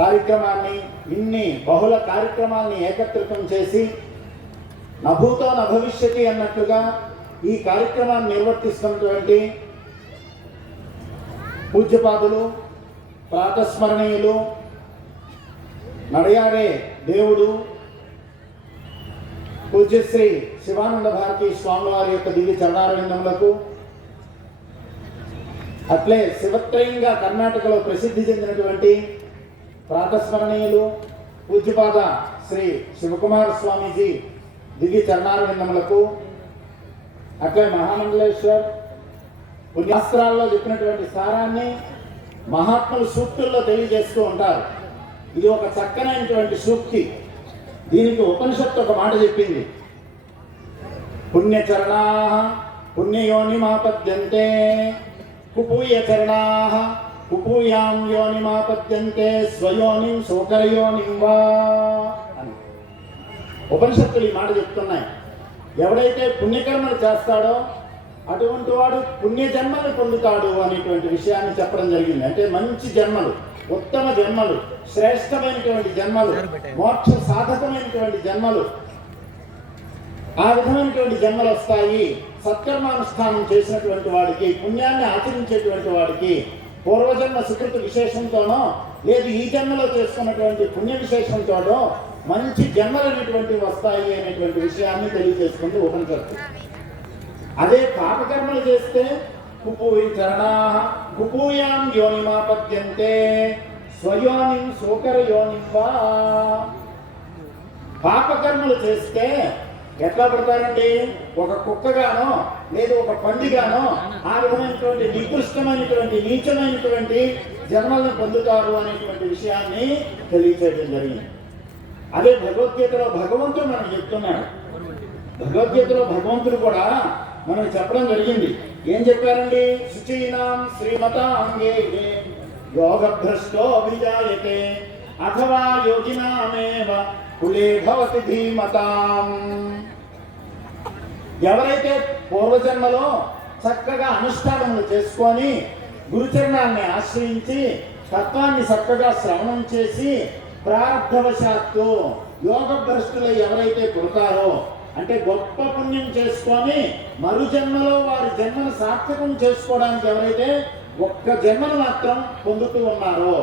కార్యక్రమాన్ని ఇన్ని బహుళ కార్యక్రమాల్ని ఏకత్రితం చేసి నభూతో నభవిష్యతి అన్నట్లుగా ఈ కార్యక్రమాన్ని నిర్వర్తిస్తున్నటువంటి పూజ్యపాదులు ప్రాతస్మరణీయులు నడయాడే దేవుడు పూజ్యశ్రీ శివానంద భారతి స్వామి వారి యొక్క దివ్య చరణారవిందములకు అట్లే శివత్రయంగా కర్ణాటకలో ప్రసిద్ధి చెందినటువంటి ప్రాతస్మరణీయులు పూజ్యపాద శ్రీ శివకుమార స్వామీజీ దిగి చరణారవిందములకు అట్లే మహామండలేశ్వర్ పుణ్యాస్త్రాల్లో చెప్పినటువంటి సారాన్ని మహాత్ములు సూక్తుల్లో తెలియజేస్తూ ఉంటారు. ఇది ఒక చక్కనైనటువంటి సూక్తి. దీనికి ఉపనిషత్తు ఒక మాట చెప్పింది. పుణ్యచరణా పుణ్యయోనిమాపద్యంతే కుపూయ చరణా ఉపూయాం యోనిమాపద్యంతే స్వయోనిం శోకరయోనిం వా అని. ఉపనిషత్తులు ఈ మాట చెప్తున్నాయి. ఎవడైతే పుణ్యకర్మలు చేస్తాడో అటువంటి వాడు పుణ్య జన్మలు పొందుతాడు అనేటువంటి విషయాన్ని చెప్పడం జరిగింది. అంటే మంచి జన్మలు ఉత్తమ జన్మలు శ్రేష్టమైనటువంటి జన్మలు మోక్ష సాధకమైనటువంటి జన్మలు ఆ విధమైనటువంటి జన్మలు వస్తాయి. సత్కర్మానుష్ఠానం చేసినటువంటి వాడికి పుణ్యాన్ని ఆచరించేటువంటి వాడికి పూర్వజన్మ సుకృతి విశేషంతోనో లేదు ఈ జన్మలో చేసుకున్నటువంటి పుణ్య విశేషంతోనో మంచి జన్మలు అనేటువంటివి వస్తాయి అనేటువంటి విషయాన్ని తెలియజేసుకుంటూ ఉపనిషత్తు. అదే పాపకర్మలు చేస్తే కుపూయి చరణా కుపూయాం యోనిమాపద్యంతే స్వయోనిం సోకర యోనింవా పాపకర్మలు చేస్తే ఎట్లా పడతారండి? ఒక కుక్కగానో లేదు ఒక పండుగనో ఆ విధమైనటువంటి నికృష్టమైనటువంటి నీచమైనటువంటి జన్మలను పొందుతారు అనేటువంటి విషయాన్ని తెలియచేయడం జరిగింది. అదే భగవద్గీతలో భగవంతుడు మనం చెప్తున్నాడు. భగవద్గీతలో భగవంతుడు కూడా మనం చెప్పడం జరిగింది. ఏం చెప్పారండి? శుచీనాం శ్రీమత అంగే యోగభ్రష్టో విజాయతే అథవా యోగినామేవ కులే భవతి ధీమతాం. ఎవరైతే పూర్వజన్మలో చక్కగా అనుష్ఠానములు చేసుకొని గురుచరణాన్ని ఆశ్రయించి తత్వాన్ని చక్కగా శ్రవణం చేసి ప్రారంభవశాత్తు యోగభ్రష్టులై ఎవరైతే పుడతారో అంటే గొప్ప పుణ్యం చేసుకొని మరు జన్మలో వారి జన్మను సార్థకం చేసుకోవడానికి ఎవరైతే ఒక్క జన్మను మాత్రం పొందుతూ ఉన్నారో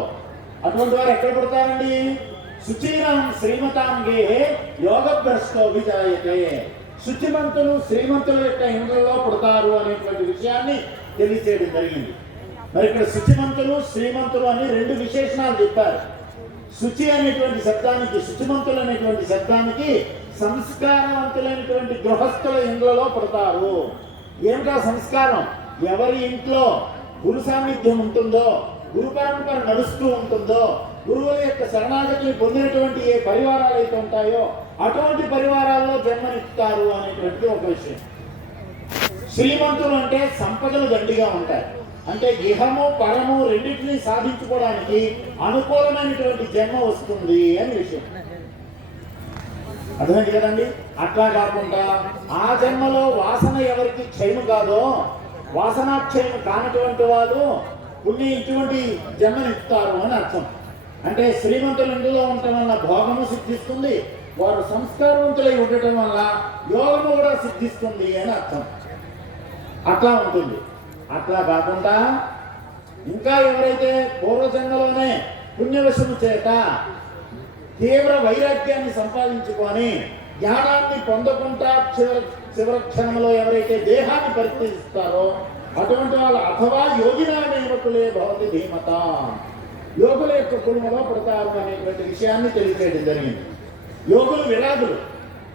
అటువంటి వారు ఎక్కడ పుడతారండి? శుచీనాం శ్రీమతాంగే యోగభ్రష్టో విజాయతే శుచిమంతులు శ్రీమంతుల యొక్క ఇండ్లలో పుడతారు అనేటువంటి విషయాన్ని తెలియచేయడం జరిగింది. మరి ఇక్కడ శుచిమంతులు శ్రీమంతులు అని రెండు విశేషణాలు చెప్పారు. శుచి అనేటువంటి శబ్దానికి శుచిమంతులు అనేటువంటి శబ్దానికి సంస్కారవంతులైనటువంటి గృహస్థుల ఇండ్లలో పుడతారు. ఏమిటా సంస్కారం? ఎవరి ఇంట్లో గురు సాన్నిధ్యం ఉంటుందో గురు పరంపర నడుస్తూ ఉంటుందో గురువుల యొక్క శరణాగతిని పొందినటువంటి ఏ పరివారాలు అయితే ఉంటాయో అటువంటి పరివారాల్లో జన్మనిస్తారు అనేటువంటిది ఒక విషయం. శ్రీమంతులు అంటే సంపదలు దండిగా ఉంటాయి. అంటే ఇహము పరము రెండింటినీ సాధించుకోవడానికి అనుకూలమైనటువంటి జన్మ వస్తుంది అని విషయం. అర్థమైంది కదండి? అట్లా కాకుండా ఆ జన్మలో వాసన ఎవరికి క్షయము కాదో వాసనాక్షయం కానటువంటి వాళ్ళు పుణ్య ఇటువంటి జన్మనిస్తారు అని అర్థం. అంటే శ్రీమంతులు ఇందులో ఉండటం వల్ల భోగము సిద్ధిస్తుంది వారు సంస్కారవంతులై ఉండటం వల్ల యోగము కూడా సిద్ధిస్తుంది అని అర్థం. అట్లా ఉంటుంది. అట్లా కాకుండా ఇంకా ఎవరైతే పూర్వజన్మలోనే పుణ్యవశము చేత తీవ్ర వైరాగ్యాన్ని సంపాదించుకొని జ్ఞానాన్ని పొందకుండా చివరి చివరి క్షణంలో ఎవరైతే దేహాన్ని పరిశీలిస్తారో అటువంటి వాళ్ళు అథవా యోగినామేవకులే భవతి ధీమత. యోగుల యొక్క కుటుంబంలో పడతారు అనేటువంటి విషయాన్ని తెలియజేయడం జరిగింది. యోగులు విరాగులు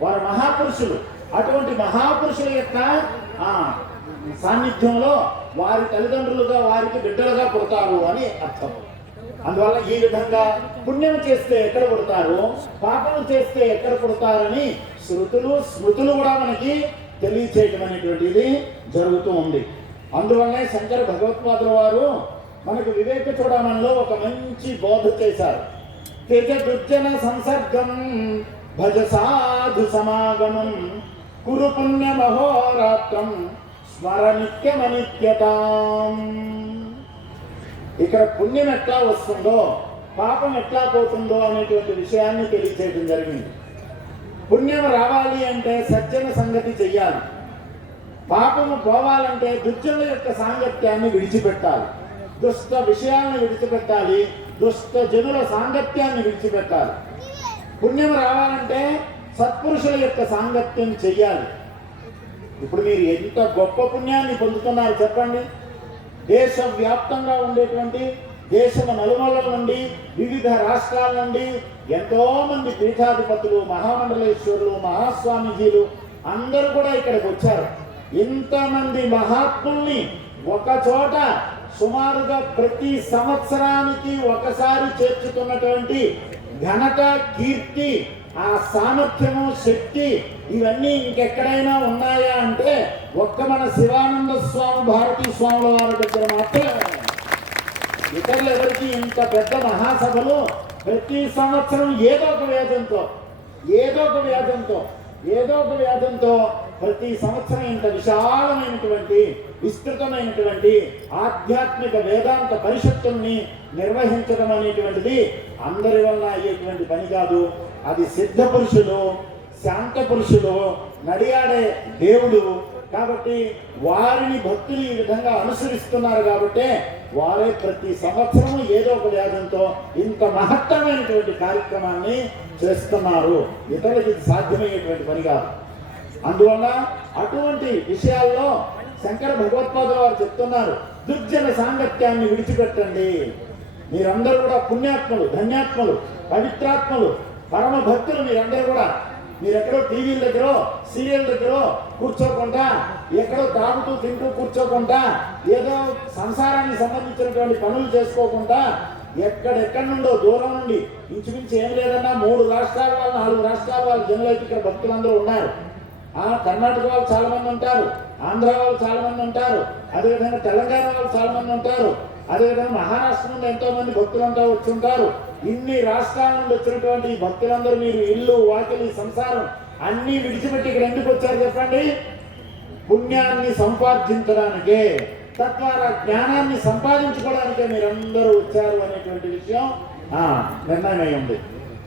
వారు మహాపురుషులు. అటువంటి మహాపురుషుల యొక్క సాన్నిధ్యంలో వారి తల్లిదండ్రులుగా వారికి బిడ్డలుగా పుడతారు అని అర్థం. అందువల్ల ఈ విధంగా పుణ్యం చేస్తే ఎక్కడ పుడతారు? పాపం చేస్తే ఎక్కడ పుడతారని శృతులు స్మృతులు కూడా మనకి తెలియచేయటం అనేటువంటిది జరుగుతూ ఉంది. అందువల్లే శంకర భగవత్పాదుల వారు మనకు వివేక చూడమనిలో ఒక మంచి బోధ చేశారు. తెజ దుర్జన సంసర్గం భజ సాధు సమాగమం కురు పుణ్య మహోరాత్రం స్మర నిత్యమనిత్యతాం ఇక్కడ పుణ్యం ఎట్లా వస్తుందో పాపం ఎట్లా పోతుందో అనేటువంటి విషయాన్ని తెలియచేయడం జరిగింది. పుణ్యం రావాలి అంటే సజ్జన సంగతి చెయ్యాలి. పాపము పోవాలంటే దుర్జనుల యొక్క సాంగత్యాన్ని విడిచిపెట్టాలి. దుష్ట విషయాలను విడిచిపెట్టాలి. దుష్ట జనుల సాంగత్యాన్ని విడిచిపెట్టాలి. పుణ్యం రావాలంటే సత్పురుషుల యొక్క సాంగత్యం చెయ్యాలి. ఇప్పుడు మీరు ఎంత గొప్ప పుణ్యాన్ని పొందుతున్నారు చెప్పండి. దేశవ్యాప్తంగా ఉండేటువంటి దేశం నలుమూలల నుండి వివిధ రాష్ట్రాల నుండి ఎంతో మంది పీఠాధిపతులు మహామండలేశ్వరులు మహాస్వామీజీలు అందరూ కూడా ఇక్కడికి వచ్చారు. ఇంతమంది మహాత్ముల్ని ఒక చోట సుమారుగా ప్రతి సంవత్సరానికి ఒకసారి చేర్చుతున్నటువంటి ఘనత కీర్తి ఆ సామర్థ్యము శక్తి ఇవన్నీ ఇంకెక్కడైనా ఉన్నాయా అంటే ఒక్క మన శివానంద స్వామి భారతీ స్వాముల వారి దగ్గర మాత్రమే. ఇతరులు ఎవరికి ఇంత పెద్ద మహాసభలు ప్రతి సంవత్సరం ఏదో ఒక వ్యాధంతో ఏదో ఒక వ్యాధంతో ఏదో ఒక వ్యాధంతో ప్రతి సంవత్సరం ఇంత విశాలమైనటువంటి విస్తృతమైనటువంటి ఆధ్యాత్మిక వేదాంత పరిషత్తుల్ని నిర్వహించడం అనేటువంటిది అందరి వల్ల అయ్యేటువంటి పని కాదు. అది సిద్ధ పురుషులు శాంత పురుషులు నడియాడే దేవుడు కాబట్టి వారిని భక్తులు ఈ విధంగా అనుసరిస్తున్నారు కాబట్టి వారే ప్రతి సంవత్సరం ఏదో ఒక వ్యాధంతో ఇంత మహత్తరమైనటువంటి కార్యక్రమాన్ని చేస్తున్నారు. ఇతరులకి ఇది సాధ్యమయ్యేటువంటి పని కాదు. అందువల్ల అటువంటి విషయాల్లో శంకర భగవత్పాదుల వారు చెప్తున్నారు దుర్జన సాంగత్యాన్ని విడిచిపెట్టండి. మీరందరూ కూడా పుణ్యాత్మలు ధన్యాత్మలు పవిత్రాత్మలు పరమ భక్తులు మీరందరూ కూడా. మీరెక్కడో టీవీల దగ్గర సీరియల్ దగ్గర కూర్చోకుండా ఎక్కడో తాగుతూ తింటూ కూర్చోకుండా ఏదో సంసారానికి సంబంధించినటువంటి పనులు చేసుకోకుండా ఎక్కడెక్కడి నుండో దూరం నుండి ఇంచుమించు ఏం లేదన్నా మూడు రాష్ట్రాల వాళ్ళు నాలుగు రాష్ట్రాల వాళ్ళు జనులైతే ఇక్కడ భక్తులందరూ ఉన్నారు. కర్ణాటక వాళ్ళు చాలా మంది ఉంటారు ఆంధ్ర వాళ్ళు చాలా మంది ఉంటారు అదేవిధంగా తెలంగాణ వాళ్ళు చాలా మంది ఉంటారు అదేవిధంగా మహారాష్ట్ర నుండి ఎంతో మంది భక్తులంతా వచ్చి ఉంటారు ఇన్ని రాష్ట్రాల నుండి వచ్చినటువంటి ఈ భక్తులందరూ మీరు ఇల్లు వాకిలి సంసారం అన్ని విడిచిపెట్టి ఇక్కడ ఎందుకు వచ్చారు చెప్పండి? పుణ్యాన్ని సంపాదించడానికే తద్వారా జ్ఞానాన్ని సంపాదించుకోవడానికే మీరందరూ వచ్చారు అనేటువంటి విషయం ఆ, నిర్ణయం అయి ఉంది.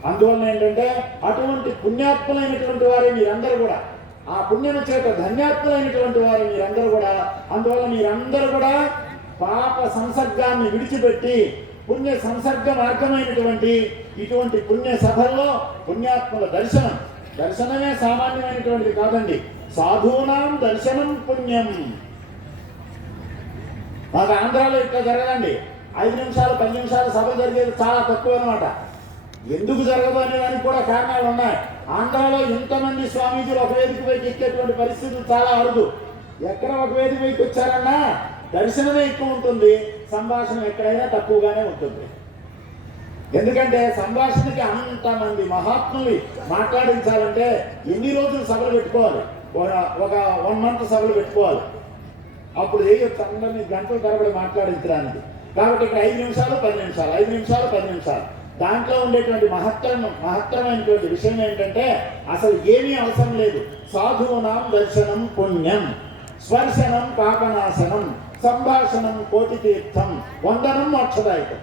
అందువల్ల ఏంటంటే అటువంటి పుణ్యాత్ములైనటువంటి వారే మీరందరూ కూడా. ఆ పుణ్యం చేత ధన్యాత్ములైనటువంటి వారు మీరందరూ కూడా అందువల్ల మీరందరూ కూడా పాప సంసర్గాన్ని విడిచిపెట్టి పుణ్య సంసర్గ మార్గమైనటువంటి ఇటువంటి పుణ్య సభల్లో పుణ్యాత్ముల దర్శనం. దర్శనమే సామాన్యమైనటువంటిది కాదండి. సాధూనాం దర్శనం పుణ్యం. మాకు ఆంధ్రాలో ఇట్లా జరగదండి. ఐదు నిమిషాలు పది నిమిషాలు సభ జరిగేది చాలా తక్కువ అనమాట ఎందుకు జరగబోయే దానికి కూడా కారణాలు ఉన్నాయి. ఆంధ్రాలో ఇంతమంది స్వామీజీలు ఒక వేదిక పైకి ఎక్కేటువంటి పరిస్థితులు చాలా అరుదు. ఎక్కడ ఒక వేదిక పైకి వచ్చారన్నా దర్శనమే ఎక్కువ ఉంటుంది సంభాషణ ఎక్కడైనా తక్కువగానే ఉంటుంది. ఎందుకంటే సంభాషణకి అంతమంది మహాత్ములు మాట్లాడించాలంటే ఎన్ని రోజులు సభలు పెట్టుకోవాలి? ఒక- ఒక వన్ మంత్ సభలు పెట్టుకోవాలి. అప్పుడు చేయొచ్చు అందరినీ గంటల తరబడి మాట్లాడించడానికి? కాబట్టి ఇక్కడ ఐదు నిమిషాలు పది నిమిషాలు ఐదు నిమిషాలు పది నిమిషాలు. దాంట్లో ఉండేటువంటి మహత్తరం మహత్తరమైనటువంటి విషయం ఏంటంటే అసలు ఏమీ అవసరం లేదు. సాధువునాం దర్శనం పుణ్యం. స్పర్శనం పాపనాశనం. సంభాషణం కోటి తీర్థం వందనం మోక్షదాయకం.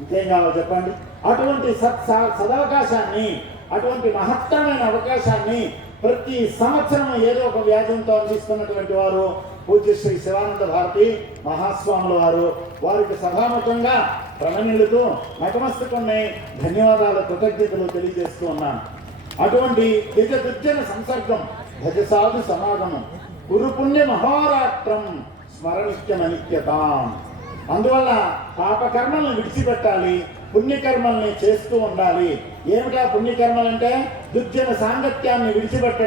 ఇంకేం కావాలో చెప్పండి? అటువంటి సత్ సదవకాశాన్ని అటువంటి మహత్తరమైన అవకాశాన్ని ప్రతి సంవత్సరం ఏదో ఒక వ్యాధంతో అందిస్తున్నటువంటి వారు పూజ్య శ్రీ శివానంద భారతి మహాస్వాముల వారు. వారికి సభాముఖంగా ప్రణమిల్లుతూ నతమస్తకుని ధన్యవాదాల కృతజ్ఞతలు తెలియజేస్తూ ఉన్నాను. అటువంటి నిజ దుర్జన సంసర్గం భజ సాధు సమాగమం గురు పుణ్య మహోరాత్రం స్మరణిత్యమనిత్యతాం అందువల్ల పాపకర్మలను విడిచిపెట్టాలి పుణ్యకర్మల్ని చేస్తూ ఉండాలి. ఏమిటా పుణ్యకర్మలంటే? దుర్జన సాంగత్యాన్ని విడిచిపెట్ట